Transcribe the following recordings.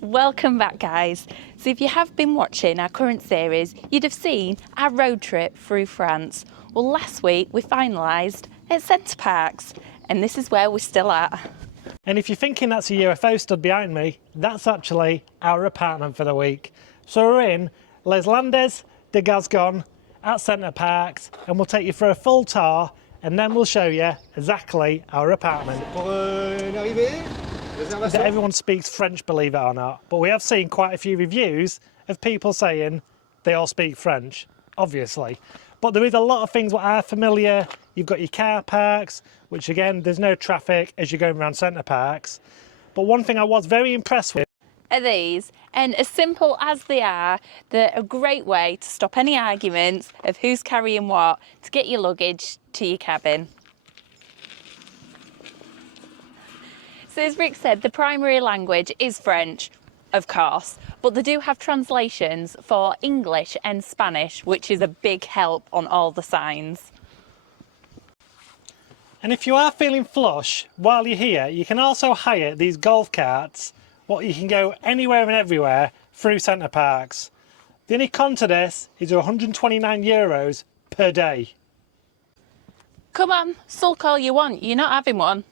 Welcome back, guys. So if you have been watching our current series, you'd have seen our road trip through France. Well, last week we finalised at Centre Parcs, and this is where we're still at. And if you're thinking that's a UFO stood behind me, that's actually our apartment for the week. So we're in Les Landes de Gascogne at Center Parcs, and we'll take you for a full tour, and then we'll show you exactly our apartment. That everyone speaks French, believe it or not, but we have seen quite a few reviews of people saying they all speak French, obviously. But there is a lot of things that are familiar. You've got your car parks, which again, there's no traffic as you're going around Centre Parcs. But one thing I was very impressed with Are these, and as simple as they are, they're a great way to stop any arguments of who's carrying what to get your luggage to your cabin. So as Rick said, the primary language is French, of course, but they do have translations for English and Spanish, which is a big help on all the signs. And if you are feeling flush while you're here, you can also hire these golf carts. Well, you can go anywhere and everywhere through Centre Parcs. The only con to this is €129 per day. Come on, sulk all you want, you're not having one.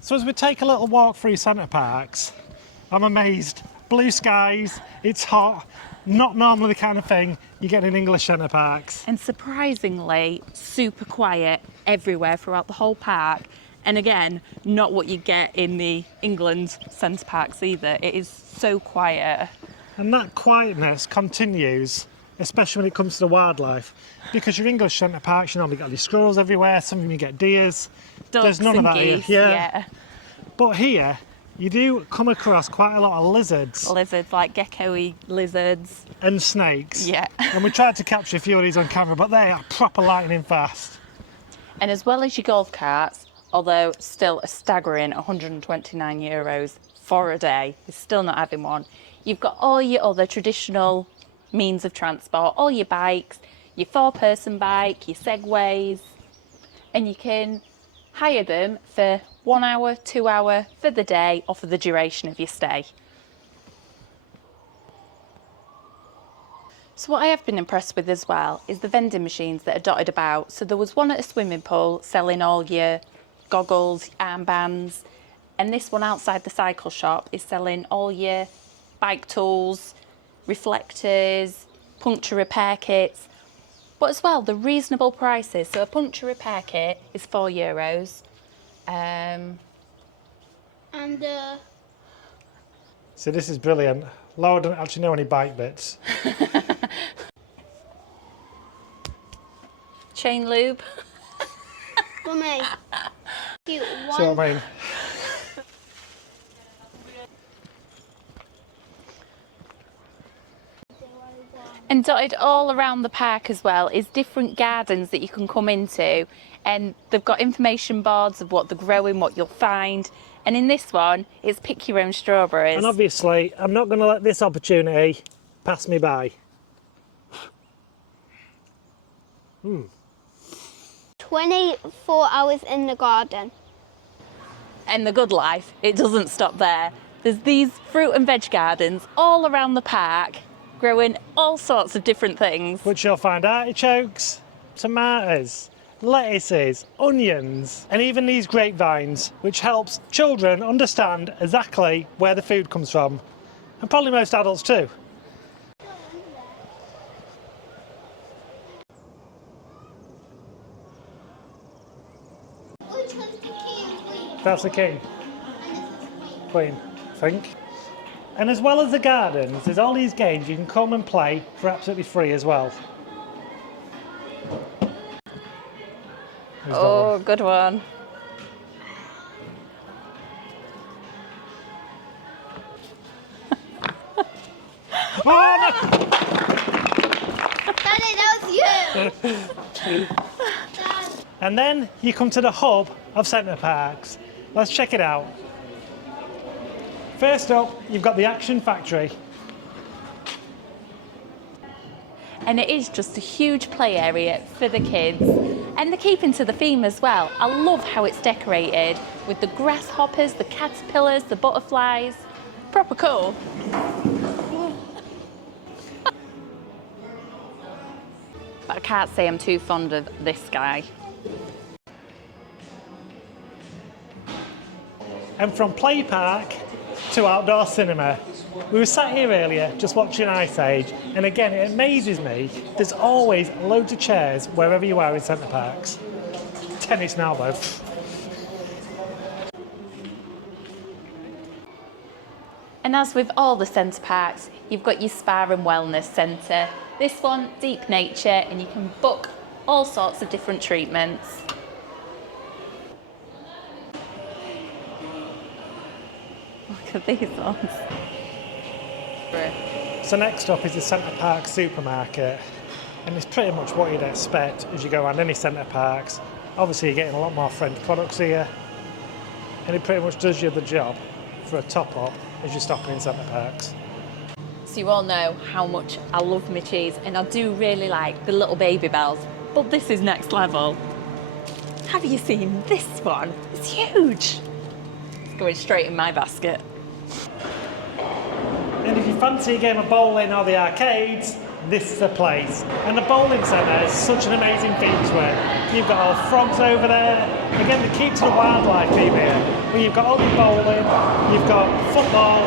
So as we take a little walk through Centre Parcs, I'm amazed. Blue skies, it's hot, not normally the kind of thing you get in English Centre Parcs. And surprisingly, super quiet everywhere throughout the whole park. And again, not what you get in the England Centre Parcs either. It is so quiet. And that quietness continues, especially when it comes to the wildlife. Because your English Centre Parcs, you normally get all these squirrels everywhere, some of them you get deers. Ducks There's none and of that geese, here. yeah. But here, you do come across quite a lot of lizards. Lizards, like gecko-y lizards. And snakes. Yeah. And we tried to capture a few of these on camera, but they are proper lightning fast. And as well as your golf carts, although still a staggering €129 for a day, you're still not having one. You've got all your other traditional means of transport, all your bikes, your four-person bike, your segways, and you can hire them for 1 hour, 2 hour for the day or for the duration of your stay. So what I have been impressed with as well is the vending machines that are dotted about. So there was one at a swimming pool selling all your goggles, armbands, and this one outside the cycle shop is selling all your bike tools, reflectors, puncture repair kits, but as well the reasonable prices. So a puncture repair kit is €4. So this is brilliant. Laura doesn't actually know any bike bits. Chain lube. Mummy, See what I mean? And dotted all around the park as well is different gardens that you can come into, and they've got information boards of what they're growing, what you'll find. And in this one, it's pick your own strawberries. And obviously, I'm not going to let this opportunity pass me by. 24 hours in the garden. And the good life, it doesn't stop there. There's these fruit and veg gardens all around the park, growing all sorts of different things. Which you'll find artichokes, tomatoes, lettuces, onions, and even these grapevines, which helps children understand exactly where the food comes from. And probably most adults too. That's the king. Queen, I think. And as well as the gardens, there's all these games you can come and play for absolutely free as well. Oh, good one. Oh, no! Daddy, that was you! And then you come to the hub of Center Parcs. Let's check it out. First up, you've got the Action Factory. and it is just a huge play area for the kids. And they're keeping to the theme as well. I love how it's decorated with the grasshoppers, the caterpillars, the butterflies. Proper cool. But I can't say I'm too fond of this guy. And from play park to outdoor cinema. We were sat here earlier just watching Ice Age, and again it amazes me, there's always loads of chairs wherever you are in Centre Parcs. Tennis now though. And as with all the Centre Parcs, you've got your spa and wellness centre. This one, deep nature, and you can book all sorts of different treatments. Look at these ones. So next up is the Center Parcs supermarket, and it's pretty much what you'd expect as you go around any Center Parcs. Obviously you're getting a lot more French products here, and it pretty much does you the job for a top up as you're stopping in Center Parcs. So you all know how much I love my cheese, and I do really like the little baby bells, but this is next level. Have you seen this one? It's huge. It's going straight in my basket. And if you fancy a game of bowling or the arcades, this is the place. And the bowling centre is such an amazing theme to it. You've got all frogs over there. Again, the keep to the wildlife theme here. Where you've got all your bowling, you've got football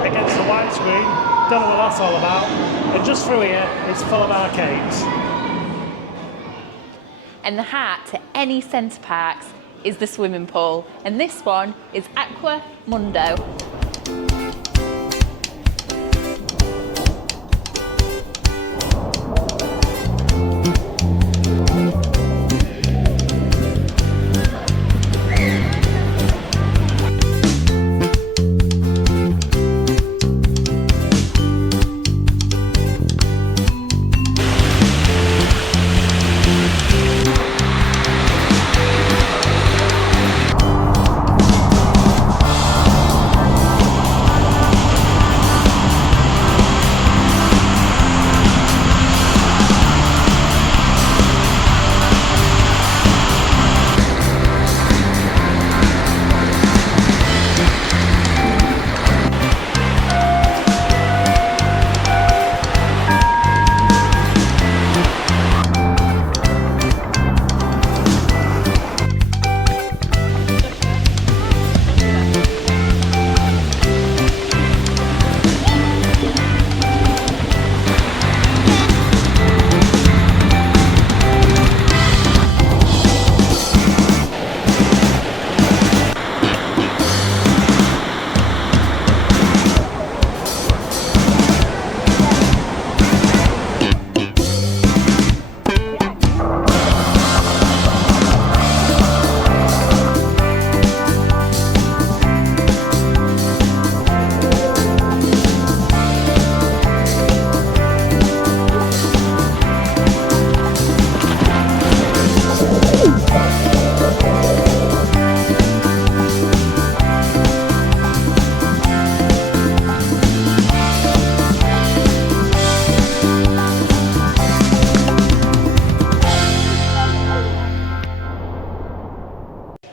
against the white screen. Don't know what that's all about. And just through here, it's full of arcades. And the heart to any Centre Parcs is the swimming pool. And this one is Aqua Mundo.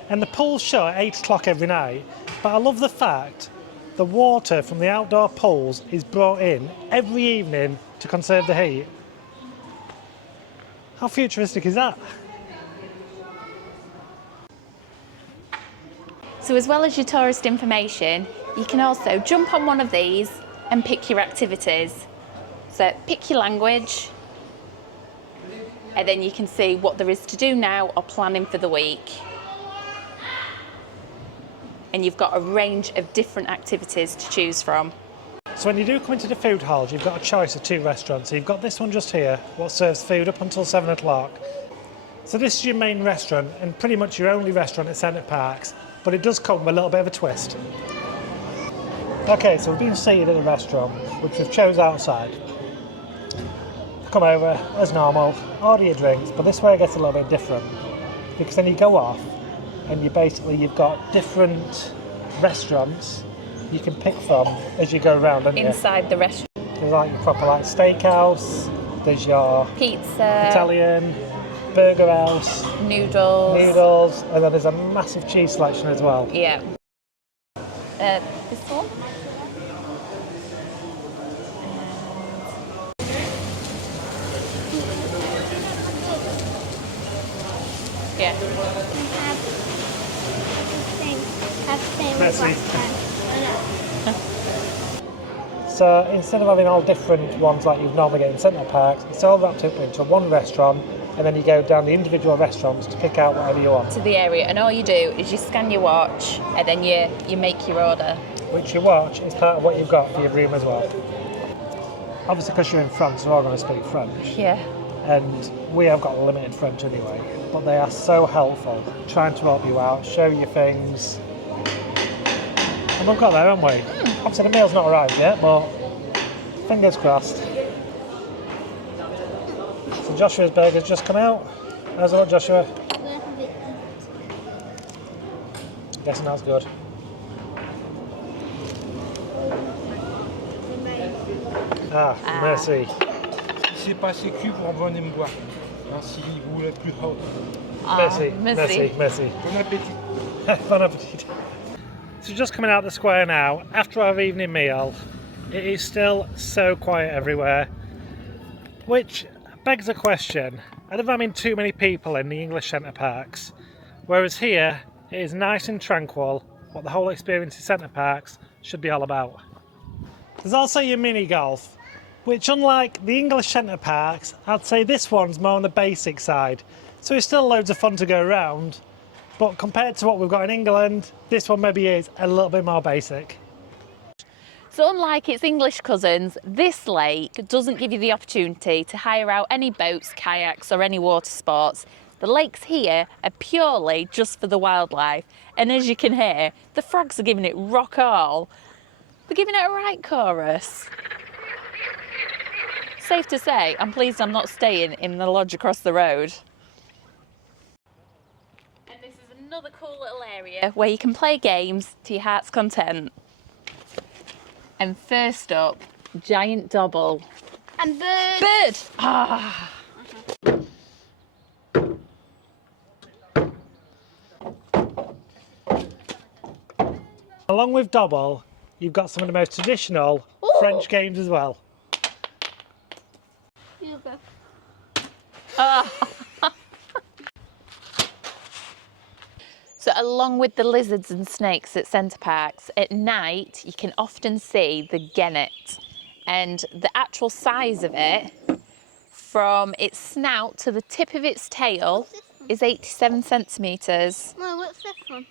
And the pool's shut at 8 o'clock every night, but I love the fact the water from the outdoor pools is brought in every evening to conserve the heat. How futuristic is that? So as well as your tourist information, you can also jump on one of these and pick your activities. So pick your language, and then you can see what there is to do now or planning for the week. And you've got a range of different activities to choose from. So when you do come into the food halls, you've got a choice of 2 restaurants. So you've got this one just here, what serves food up until 7 o'clock. So this is your main restaurant and pretty much your only restaurant at Center Parcs, but it does come with a little bit of a twist. Okay, so we've been seated at the restaurant, which we've chose outside. Come over, as normal, order your drinks, but this way it gets a little bit different, because then you go off and you've got different restaurants you can pick from as you go around, don't you? Inside the restaurant. There's like your proper like steakhouse, There's your Pizza, Italian, burger house, noodles, and then there's a massive cheese selection as well. Yeah. This one? Yeah. Have the same as Merci. last time. So instead of having all different ones like you'd normally get in Centre Parcs, it's all wrapped up into one restaurant, and then you go down the individual restaurants to pick out whatever you want. To the area, and all you do is you scan your watch, and then you make your order. Which your watch is part of what you've got for your room as well. Obviously, because you're in France, we're all going to speak French. Yeah. And we have got limited French anyway, but they are so helpful, trying to help you out, show you things. And we've got there, haven't we? Obviously the meal's not arrived yet, but fingers crossed. So Joshua's burger's just come out. How's it look, Joshua? Guessing that's good. Merci. Si c'est pas sécu, vous revenez me voir. Alors, si vous voulez plus haut. Merci. Bon appétit. Bon appetit. So just coming out the square now, after our evening meal, it is still so quiet everywhere, which begs a question. I don't know if I'm in too many people in the English Centre Parcs, whereas here it is nice and tranquil, what the whole experience in Centre Parcs should be all about. There's also your mini golf, which unlike the English Centre Parcs, I'd say this one's more on the basic side, so it's still loads of fun to go around. But compared to what we've got in England, this one maybe is a little bit more basic. So unlike its English cousins, this lake doesn't give you the opportunity to hire out any boats, kayaks or any water sports. The lakes here are purely just for the wildlife. And as you can hear, the frogs are giving it rock all. They're giving it a right chorus. Safe to say, I'm pleased I'm not staying in the lodge across the road. And this is another cool little area where you can play games to your heart's content. And first up, giant double. And birds. Bird! Ah! Along with double, you've got some of the most traditional French games as well. You go. So along with the lizards and snakes at Centre Parcs, at night you can often see the genet. And the actual size of it, from its snout to the tip of its tail, is 87 centimetres. No, what's this one?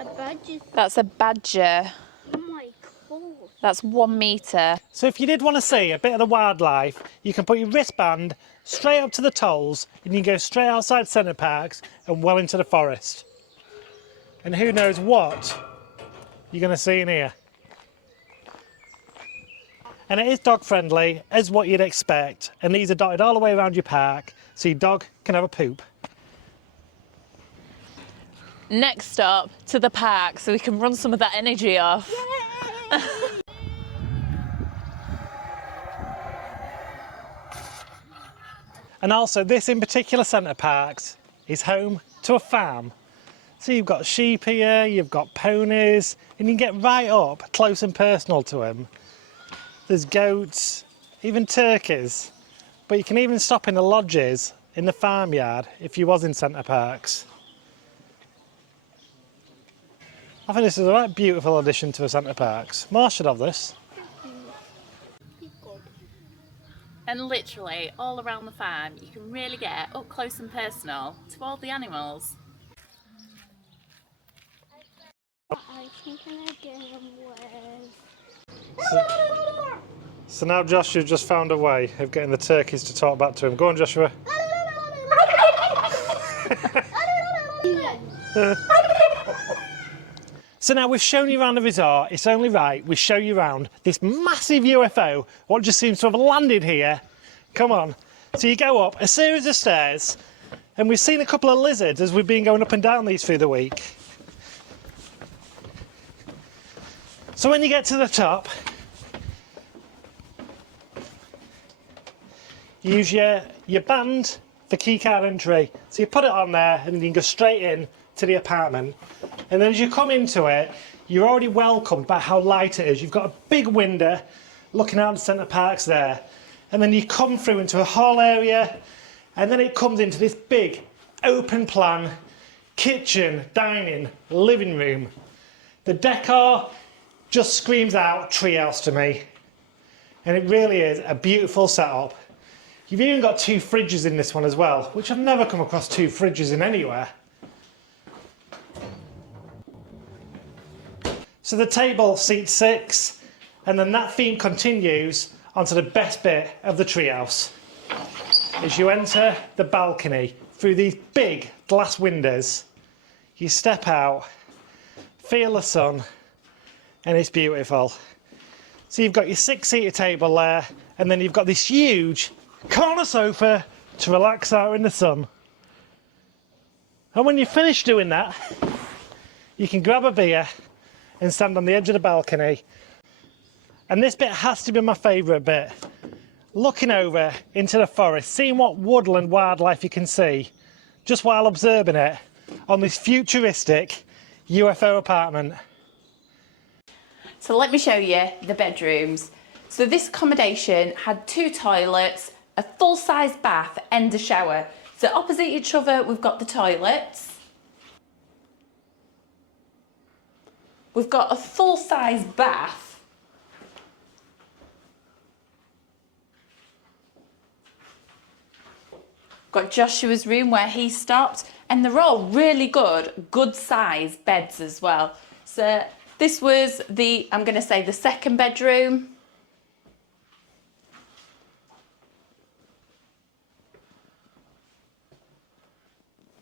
A badger. That's a badger. Oh my god. That's 1 metre. So if you did want to see a bit of the wildlife, you can put your wristband straight up to the tolls and you can go straight outside Centre Parcs and well into the forest. And who knows what you're going to see in here. And it is dog friendly, as what you'd expect, and these are dotted all the way around your park, so your dog can have a poop. Next stop to the park so we can run some of that energy off. And also this in particular Centre Parcs is home to a farm. So you've got sheep here, you've got ponies, and you can get right up close and personal to them. There's goats, even turkeys, but you can even stop in the lodges in the farmyard if you was in Centre Parcs. I think this is a right beautiful addition to a Centre Parcs. More should have this. And literally all around the farm you can really get up close and personal to all the animals. I think again was. So now Joshua's just found a way of getting the turkeys to talk back to him. Go on, Joshua. So now we've shown you around the resort, it's only right we show you around this massive UFO, what just seems to have landed here. Come on. So you go up a series of stairs, and we've seen a couple of lizards as we've been going up and down these through the week. So when you get to the top, You use your band for key card entry. So you put it on there and then you can go straight in to the apartment. And then as you come into it, you're already welcomed by how light it is. You've got a big window looking out on Centre Parcs there. And then you come through into a hall area, and then it comes into this big open plan kitchen, dining, living room. The decor just screams out treehouse to me. And it really is a beautiful setup. You've even got 2 fridges in this one as well, which I've never come across 2 fridges in anywhere. So the table seats 6, and then that theme continues onto the best bit of the treehouse. As you enter the balcony through these big glass windows, you step out, feel the sun, and it's beautiful. So you've got your 6-seater table there, and then you've got this huge corner sofa to relax out in the sun. And when you're finished doing that, you can grab a beer and stand on the edge of the balcony. And this bit has to be my favourite bit. Looking over into the forest, seeing what woodland wildlife you can see, just while observing it on this futuristic UFO apartment. So let me show you the bedrooms. So this accommodation had 2 toilets, a full-size bath and a shower. So opposite each other we've got the toilets. We've got a full-size bath. Got Joshua's room where he stopped, and they're all really good size beds as well. So this was I'm going to say the 2nd bedroom.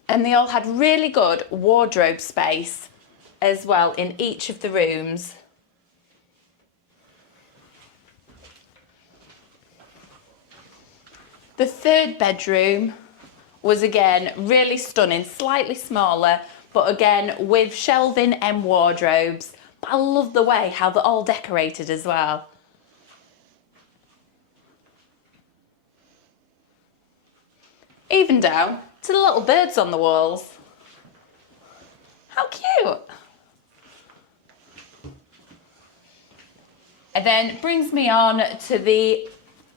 And they all had really good wardrobe space as well in each of the rooms. The 3rd bedroom was again really stunning, slightly smaller, but again with shelving and wardrobes. But I love the way how they're all decorated as well. Even down to the little birds on the walls. How cute! And then brings me on to the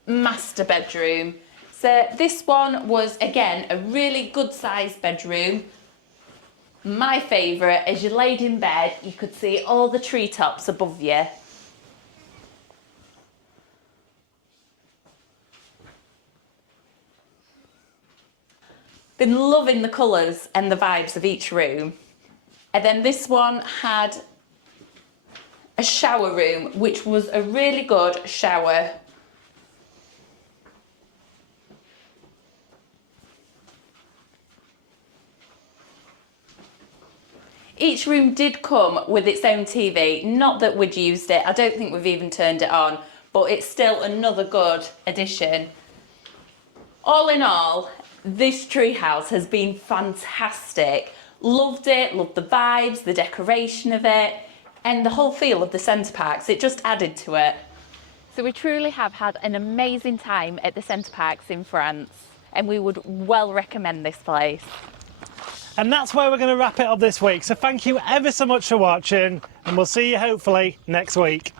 master bedroom. So this one was again a really good sized bedroom. My favourite, as you laid in bed, you could see all the treetops above you. Been loving the colours and the vibes of each room. And then this one had a shower room, which was a really good shower. Each room did come with its own TV. Not that we'd used it, I don't think we've even turned it on, but it's still another good addition. All in all, this treehouse has been fantastic. Loved it, loved the vibes, the decoration of it, and the whole feel of the Centre Parcs. It just added to it. So we truly have had an amazing time at the Centre Parcs in France, and we would well recommend this place. And that's where we're going to wrap it up this week. So thank you ever so much for watching, and we'll see you hopefully next week.